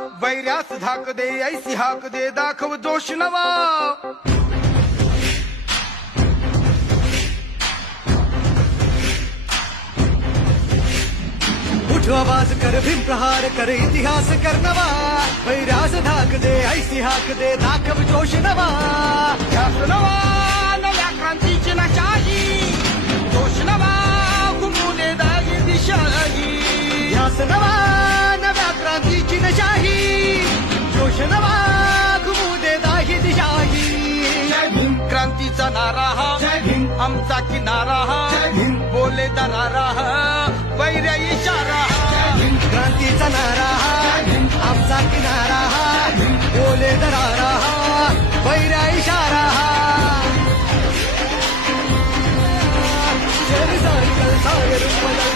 वैऱ्यास धाक दे ऐसी हाक दे दाखव जोश नवा। आवाज कर भीम प्रहार कर इतिहास कर नवा। वैरास धाक दे ऐसी हाक दे दाखव जोश नवा। नवा। जाणारा हा आमचा किनारा हा बोले जाणारा हा वैर्या इशारा हा क्रांतीचा नारा हा आमचा किनारा हा बोले जाणारा हा वैर्या इशारा हा सागर